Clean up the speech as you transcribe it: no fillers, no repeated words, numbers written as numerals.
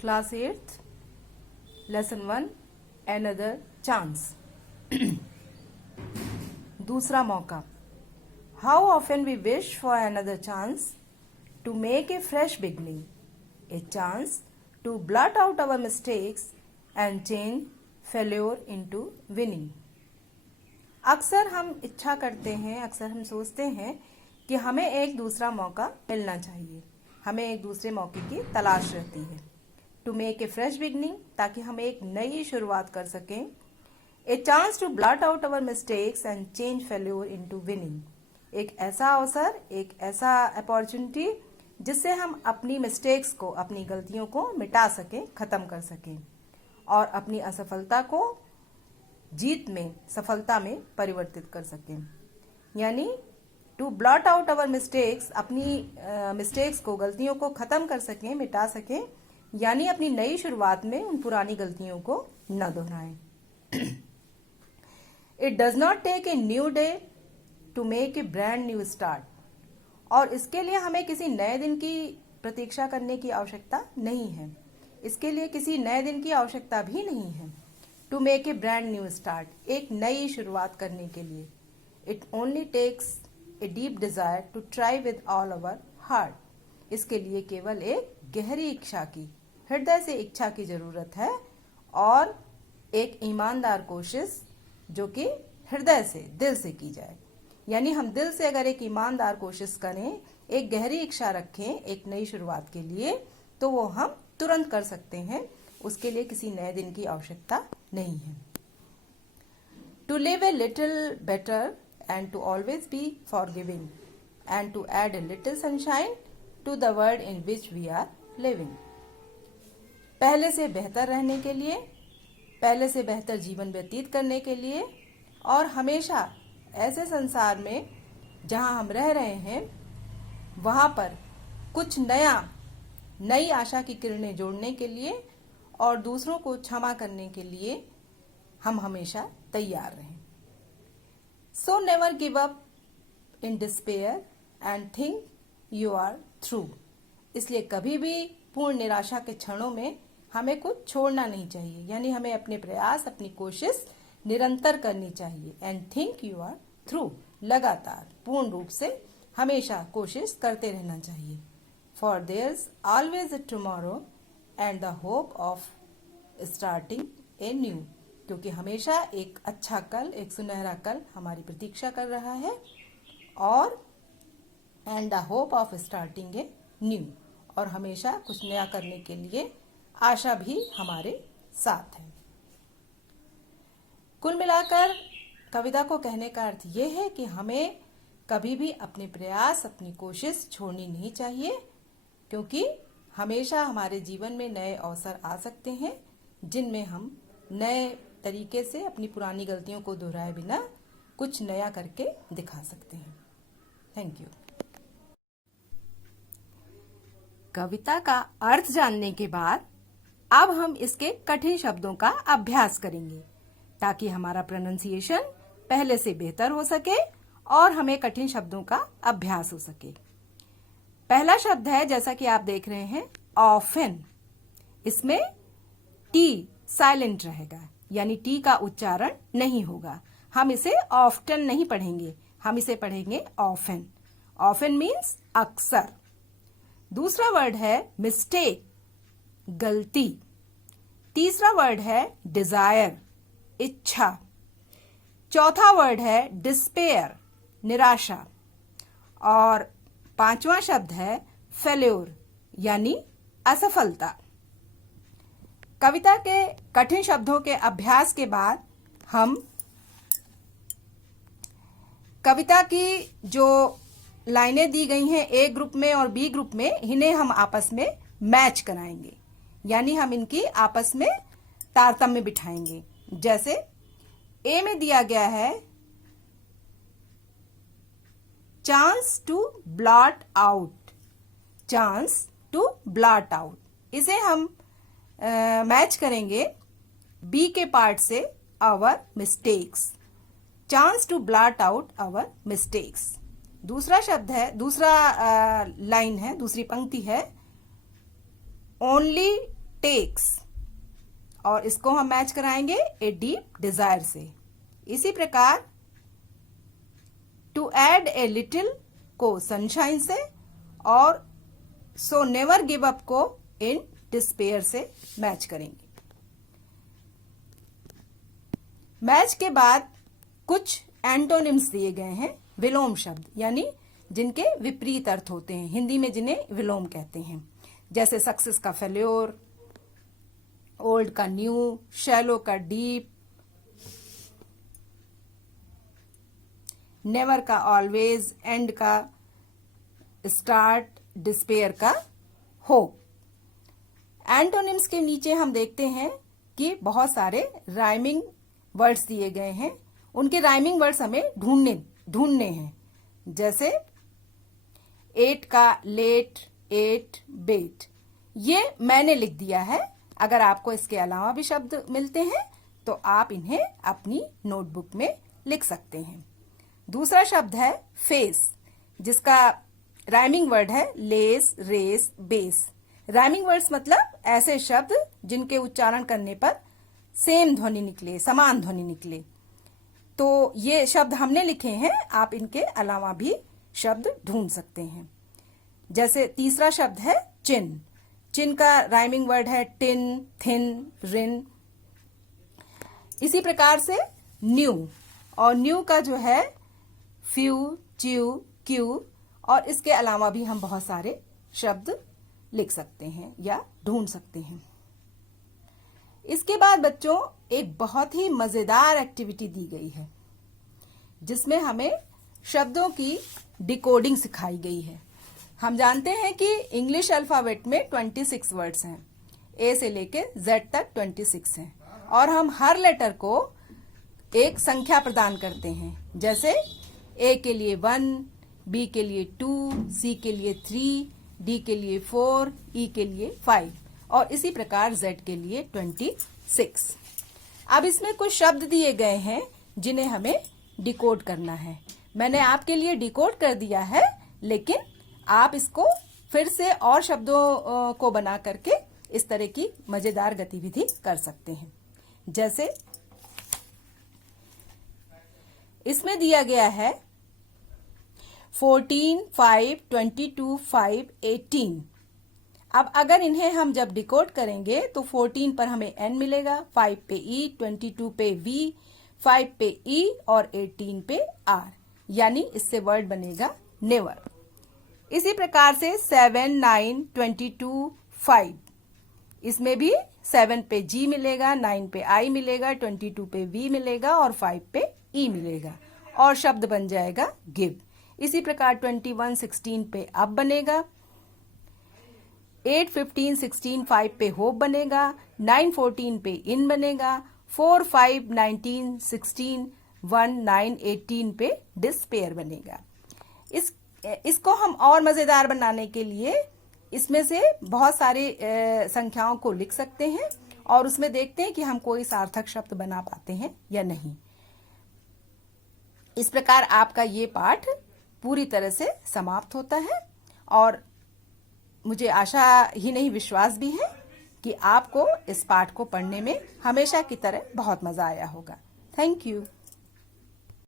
Class 8th, Lesson 1, Another Chance. दूसरा मौका. How often we wish for another chance to make a fresh beginning, a chance to blot out our mistakes and change failure into winning. अक्सर हम इच्छा करते हैं, अक्सर हम सोचते हैं कि हमें एक दूसरा मौका मिलना चाहिए, हमें एक दूसरे मौके की तलाश रहती है. To make a fresh beginning, ताकि हम एक नई शुरुआत कर सकें. A chance to blot out our mistakes and change failure into winning, एक ऐसा अवसर, एक ऐसा अपॉर्चुनिटी जिससे हम अपनी मिस्टेक्स को, अपनी गलतियों को मिटा सकें, ख़त्म कर सकें और अपनी असफलता को जीत में, सफलता में परिवर्तित कर सकें. यानी to blot out our mistakes, अपनी मिस्टेक्स को, गलतियों को ख़त्म कर सकें, मिटा सकें, यानी अपनी नई शुरुआत में उन पुरानी गलतियों को न दोहराएं. It does not take a new day to make a brand new start, और इसके लिए हमें किसी नए दिन की प्रतीक्षा करने की आवश्यकता नहीं है. इसके लिए किसी नए दिन की आवश्यकता भी नहीं है. To make a brand new start, एक नई शुरुआत करने के लिए. It only takes a deep desire to try with all our heart, इसके लिए केवल एक गहरी इच्छा की, हृदय से इच्छा की जरूरत है और एक ईमानदार कोशिश जो कि हृदय से, दिल से की जाए. यानी हम दिल से अगर एक ईमानदार कोशिश करें, एक गहरी इच्छा रखें एक नई शुरुआत के लिए, तो वो हम तुरंत कर सकते हैं. उसके लिए किसी नए दिन की आवश्यकता नहीं है. To live a little better and to always be forgiving and to add a little sunshine to the world in which we are living. पहले से बेहतर रहने के लिए, पहले से बेहतर जीवन व्यतीत करने के लिए और हमेशा ऐसे संसार में जहां हम रह रहे हैं वहां पर कुछ नया, नई आशा की किरणें जोड़ने के लिए और दूसरों को क्षमा करने के लिए हम हमेशा तैयार रहें. So never give up in despair and think you are through. इसलिए कभी भी पूर्ण निराशा के क्षणों में हमें कुछ छोड़ना नहीं चाहिए. यानी हमें अपने प्रयास, अपनी कोशिश निरंतर करनी चाहिए. And think you are through, लगातार, पूर्ण रूप से हमेशा कोशिश करते रहना चाहिए. For there's always a tomorrow and the hope of starting anew, क्योंकि हमेशा एक अच्छा कल, एक सुनहरा कल हमारी प्रतीक्षा कर रहा है. और and the hope of starting a new, और हमेशा कुछ नया करने के लिए आशा भी हमारे साथ है. कुल मिलाकर कविता को कहने का अर्थ यह है कि हमें कभी भी अपने प्रयास, अपनी कोशिश छोड़नी नहीं चाहिए, क्योंकि हमेशा हमारे जीवन में नए अवसर आ सकते हैं जिनमें हम नए तरीके से अपनी पुरानी गलतियों को दोहराए बिना कुछ नया करके दिखा सकते हैं. Thank you. कविता का अर्थ जानने के बाद अब हम इसके कठिन शब्दों का अभ्यास करेंगे ताकि हमारा प्रोनाउंसिएशन पहले से बेहतर हो सके और हमें कठिन शब्दों का अभ्यास हो सके. पहला शब्द है, जैसा कि आप देख रहे हैं, ऑफन. इसमें टी साइलेंट रहेगा, यानी टी का उच्चारण नहीं होगा. हम इसे ऑफ्टन नहीं पढ़ेंगे, हम इसे पढ़ेंगे ऑफन. ऑफन मीन्स अक्सर. दूसरा वर्ड है मिस्टेक, गलती. तीसरा वर्ड है डिजायर, इच्छा. चौथा वर्ड है डिस्पेयर, निराशा. और पांचवा शब्द है फेल्योर, यानी असफलता. कविता के कठिन शब्दों के अभ्यास के बाद हम कविता की जो लाइनें दी गई हैं ए ग्रुप में और बी ग्रुप में, इन्हें हम आपस में मैच कराएंगे, यानी हम इनकी आपस में तारतम्य बिठाएंगे. जैसे ए में दिया गया है chance to blot out, chance to blot out. इसे हम मैच करेंगे बी के पार्ट से, our mistakes. Chance to blot out our mistakes. दूसरा शब्द है, दूसरा लाइन है, दूसरी पंक्ति है, ओनली टेक्स, और इसको हम मैच कराएंगे ए डीप डिजायर से। इसी प्रकार टू ऐड ए लिटिल को सनशाइन से, और सो नेवर गिव अप को इन डिस्पेयर से मैच करेंगे। मैच के बाद कुछ एंटोनिम्स दिए गए हैं, विलोम शब्द, यानी जिनके विपरीत अर्थ होते हैं, हिंदी में जिन्हें विलोम कहते हैं, जैसे सक्सेस का फेल्योर, ओल्ड का न्यू, शैलो का डीप, नेवर का ऑलवेज, एंड का स्टार्ट, डिस्पेयर का होप। एंटोनिम्स के नीचे हम देखते हैं कि बहुत सारे राइमिंग वर्ड्स दिए गए हैं, उनके राइमिंग वर्ड्स हमें ढूंढने हैं, जैसे एट का लेट, एट, बेट, ये मैंने लिख दिया है। अगर आपको इसके अलावा भी शब्द मिलते हैं तो आप इन्हें अपनी नोटबुक में लिख सकते हैं। दूसरा शब्द है फेस, जिसका राइमिंग वर्ड है less, race, base. Rhyming words मतलब ऐसे शब्द जिनके उच्चारण करने पर सेम ध्वनि निकले, समान ध्वनि निकले। तो ये शब्द हमने लिखे हैं, आप इनके अलावा भी शब्द ढूंढ सकते हैं। जैसे तीसरा शब्द है चिन, चिन का राइमिंग वर्ड है टिन, थिन, रिन। इसी प्रकार से न्यू, और न्यू का जो है फ्यू, च्यू, क्यू, और इसके अलावा भी हम बहुत सारे शब्द लिख सकते हैं या ढूंढ सकते हैं। इसके बाद बच्चों एक बहुत ही मजेदार एक्टिविटी दी गई है, जिसमें हमें शब्दों की डिकोडिंग सिखाई गई है। हम जानते हैं कि इंग्लिश अल्फाबेट में 26 वर्ड्स हैं, ए से लेके जेड तक 26 हैं, और हम हर लेटर को एक संख्या प्रदान करते हैं, जैसे ए के लिए 1, बी के लिए 2, सी के लिए 3, डी के लिए 4, ई के लिए 5, और इसी प्रकार जेड के लिए 26। अब इसमें कुछ शब्द दिए गए हैं जिन्हें हमें डिकोड करना है। मैंने आपके लिए डिकोड कर दिया है, लेकिन आप इसको फिर से और शब्दों को बना करके इस तरह की मजेदार गतिविधि कर सकते हैं। जैसे इसमें दिया गया है 14, 5, 22, 5, 18। अब अगर इन्हें हम जब डिकोड करेंगे तो 14 पर हमें N मिलेगा, 5 पे E, 22 पे V, 5 पे E और 18 पे R, यानी इससे वर्ड बनेगा नेवर। इसी प्रकार से 7, 9, 22, 5, इसमें भी 7 पे G मिलेगा, 9 पे I मिलेगा, 22 पे V मिलेगा और 5 पे E मिलेगा, और शब्द बन जाएगा गिव। इसी प्रकार 21, 16 पे अब बनेगा, 8, 15, 16, 5 पे होप बनेगा, 9, 14 पे इन बनेगा, 4, 5, 19, 16, 1, 9, 18 पे डिस्पेयर बनेगा। इसको हम और मजेदार बनाने के लिए इसमें से बहुत सारे संख्याओं को लिख सकते हैं और उसमें देखते हैं कि हम कोई सार्थक शब्द बना पाते हैं या नहीं। इस प्रकार आपका ये पाठ पूरी तरह से समाप्त होता है, और मुझे आशा ही नहीं विश्वास भी है कि आपको इस पाठ को पढ़ने में हमेशा की तरह बहुत मजा आया होगा। Thank you.